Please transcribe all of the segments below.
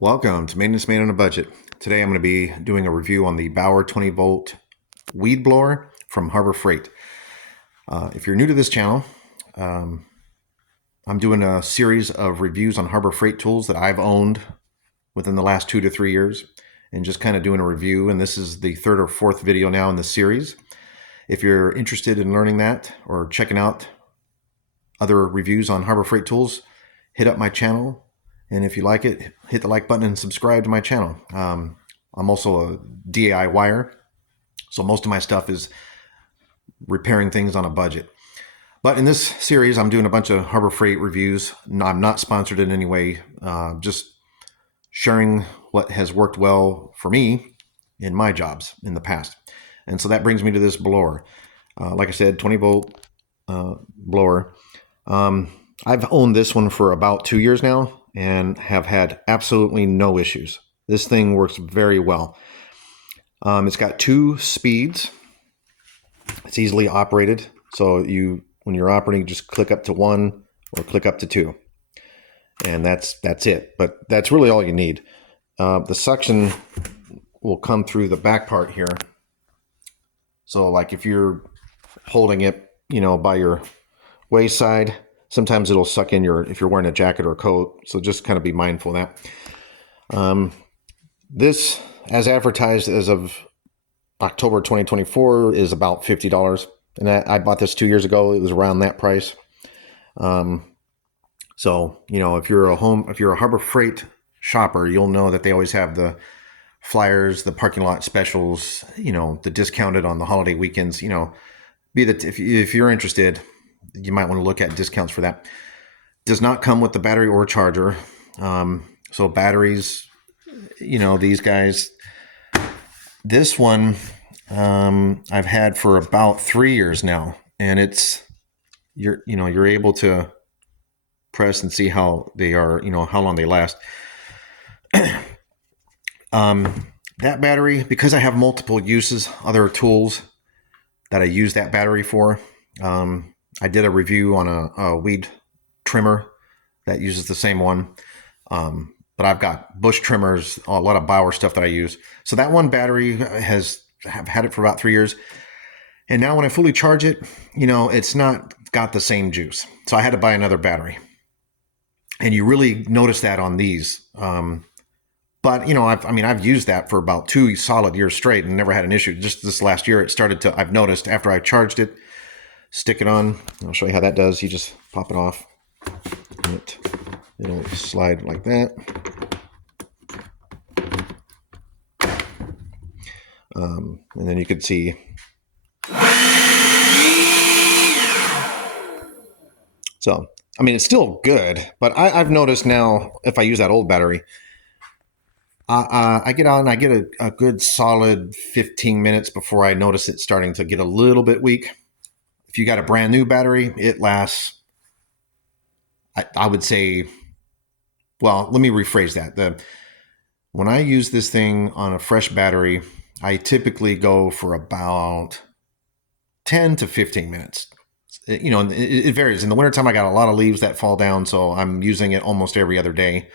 Welcome to Maintenance Man on a Budget. Today I'm going to be doing a review on the Bauer 20 volt weed blower from Harbor Freight. If you're new to this channel, I'm doing a series of reviews on Harbor Freight tools that I've owned within the last 2 to 3 years and just kind of doing a review. And this is the third or fourth video now in the series. If you're interested in learning that or checking out other reviews on Harbor Freight tools, hit up my channel. And if you like it, hit the like button and subscribe to my channel. I'm also a DIYer, so most of my stuff is repairing things on a budget. But in this series, I'm doing a bunch of Harbor Freight reviews. I'm not sponsored in any way, just sharing what has worked well for me in my jobs in the past. And so that brings me to this blower. Like I said, 20 volt blower. I've owned this one for about 2 years now and have had absolutely no issues. This thing works very well. It's got 2 speeds. It's easily operated. So when you're operating, just click up to 1 or click up to 2. And that's it. But that's really all you need. The suction will come through the back part here. So like if you're holding it, by your waist-side, sometimes it'll suck in if you're wearing a jacket or a coat. So just kind of be mindful of that. This, as advertised as of October 2024, is about $50. And I bought this 2 years ago. It was around that price. So, if you're a Harbor Freight shopper, you'll know that they always have the flyers, the parking lot specials, the discounted on the holiday weekends, if you're interested, you might want to look at discounts for that. Does not come with the battery or charger. So batteries, these guys, this one, I've had for about 3 years now, and you're able to press and see how they are, how long they last. That battery, because I have multiple uses, other tools that I use that battery for, I did a review on a weed trimmer that uses the same one. But I've got bush trimmers, a lot of Bauer stuff that I use. So that one battery have had it for about 3 years. And now when I fully charge it, it's not got the same juice. So I had to buy another battery. And you really notice that on these. But, I've used that for about 2 solid years straight and never had an issue. Just this last year, I've noticed after I charged it, stick it on. I'll show you how that does. You just pop it off. And it'll slide like that. And then you can see. So, it's still good, but I've noticed now if I use that old battery, I get out and I get a good solid 15 minutes before I notice it starting to get a little bit weak. If you got a brand new battery, it lasts, I would say, well, let me rephrase that. When I use this thing on a fresh battery, I typically go for about 10 to 15 minutes. It varies. In the wintertime, I got a lot of leaves that fall down, so I'm using it almost every other day.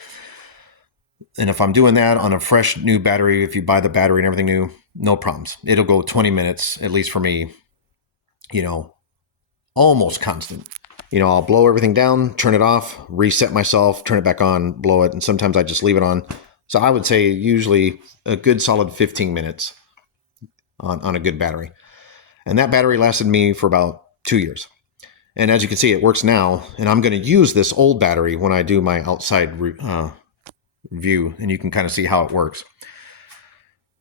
And if I'm doing that on a fresh new battery, if you buy the battery and everything new, no problems. It'll go 20 minutes, at least for me, almost constant. I'll blow everything down, turn it off, reset myself, turn it back on, blow it. And sometimes I just leave it on. So I would say usually a good solid 15 minutes on a good battery. And that battery lasted me for about 2 years. And as you can see, it works now. And I'm going to use this old battery when I do my outside view, and you can kind of see how it works.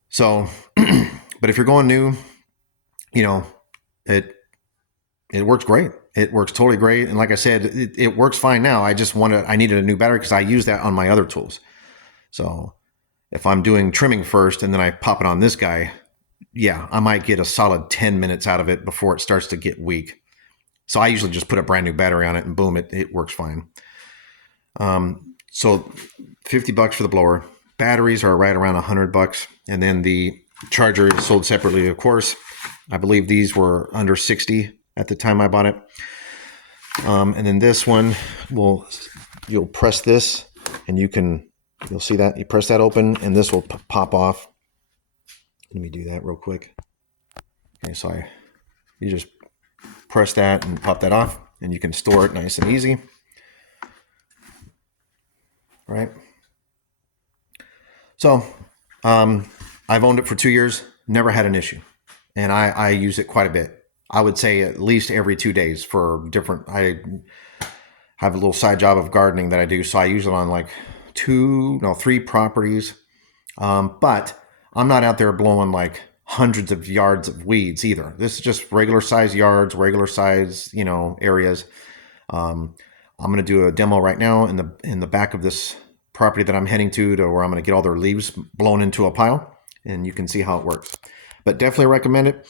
So, but if you're going new, it works great. It works totally great. And like I said, it works fine now. I needed a new battery because I use that on my other tools. So if I'm doing trimming first and then I pop it on this guy, yeah, I might get a solid 10 minutes out of it before it starts to get weak. So I usually just put a brand new battery on it and boom, it works fine. So $50 for the blower. Batteries are right around $100. And then the charger is sold separately, of course. I believe these were under 60 at the time I bought it. And then this one, you'll press this and you can You'll see that. You press that open and this will pop off. Let me do that real quick. Okay, so you just press that and pop that off, and you can store it nice and easy. Right? So I've owned it for 2 years, never had an issue. And I use it quite a bit. I would say at least every 2 days for different, I have a little side job of gardening that I do. So I use it on like 3 properties. But I'm not out there blowing like hundreds of yards of weeds either. This is just regular size yards, regular size, areas. I'm going to do a demo right now in the back of this property that I'm heading to where I'm going to get all their leaves blown into a pile, and you can see how it works. But definitely recommend it.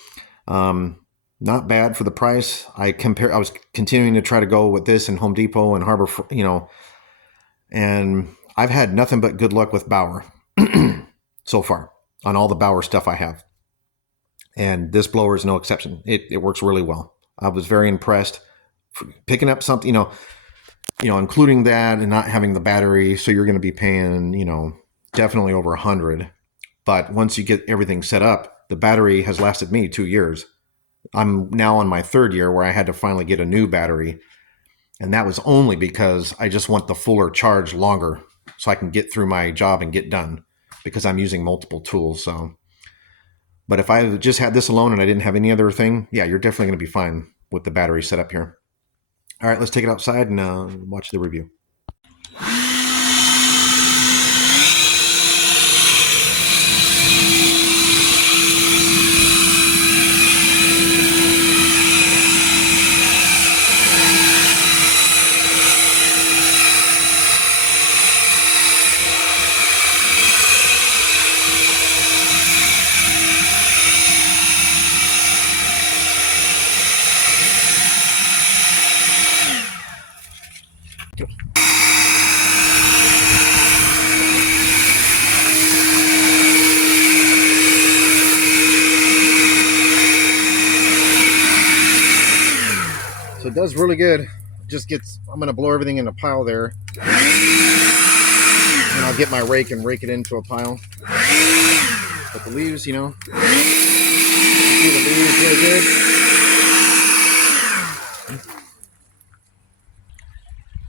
Not bad for the price. I was continuing to try to go with this in Home Depot and Harbor, and I've had nothing but good luck with Bauer so far on all the Bauer stuff I have. And this blower is no exception. It works really well. I was very impressed. Picking up something, including that and not having the battery, so you're going to be paying, definitely over 100. But once you get everything set up, the battery has lasted me 2 years. I'm now on my 3rd year where I had to finally get a new battery, and that was only because I just want the fuller charge longer so I can get through my job and get done because I'm using multiple tools. So, but if I just had this alone and I didn't have any other thing, yeah, you're definitely going to be fine with the battery set up here. All right, let's take it outside and watch the review. So it does really good. I'm going to blow everything in a pile there. And I'll get my rake and rake it into a pile. But the leaves, you see the leaves really good.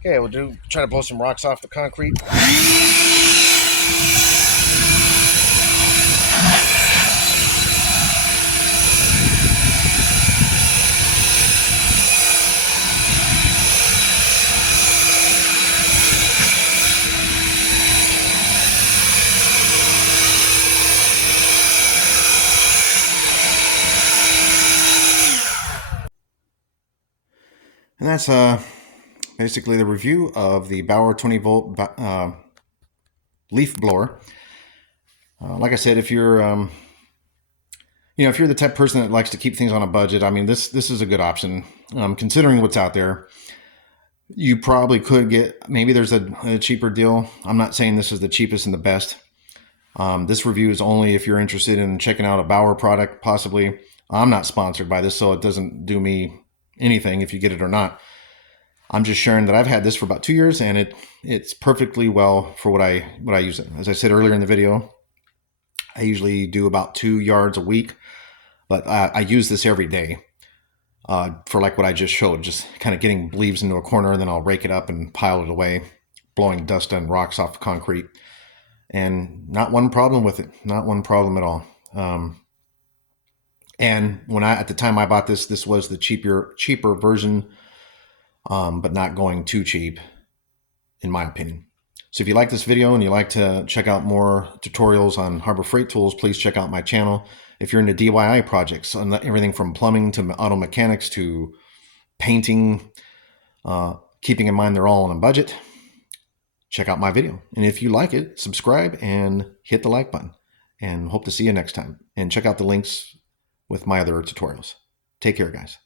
Okay, we'll try to blow some rocks off the concrete. And that's basically the review of the Bauer 20-volt leaf blower. Like I said, if you're if you're the type of person that likes to keep things on a budget, I mean, this is a good option. Considering what's out there, you probably could maybe there's a cheaper deal. I'm not saying this is the cheapest and the best. This review is only if you're interested in checking out a Bauer product, possibly. I'm not sponsored by this, so it doesn't do me anything if you get it or not. I'm just sharing that I've had this for about 2 years, and it's perfectly well for what I use it. As I said earlier in the video, I usually do about 2 yards a week, but I use this every day for like what I just showed, just kind of getting leaves into a corner, and then I'll rake it up and pile it away, blowing dust and rocks off the concrete. And not one problem with it, not one problem at all. And at the time I bought this was the cheaper version, but not going too cheap, in my opinion. So if you like this video and you like to check out more tutorials on Harbor Freight tools, please check out my channel. If you're into DIY projects, everything from plumbing to auto mechanics to painting, keeping in mind they're all on a budget, check out my video. And if you like it, subscribe and hit the like button. And hope to see you next time. And check out the links with my other tutorials. Take care, guys.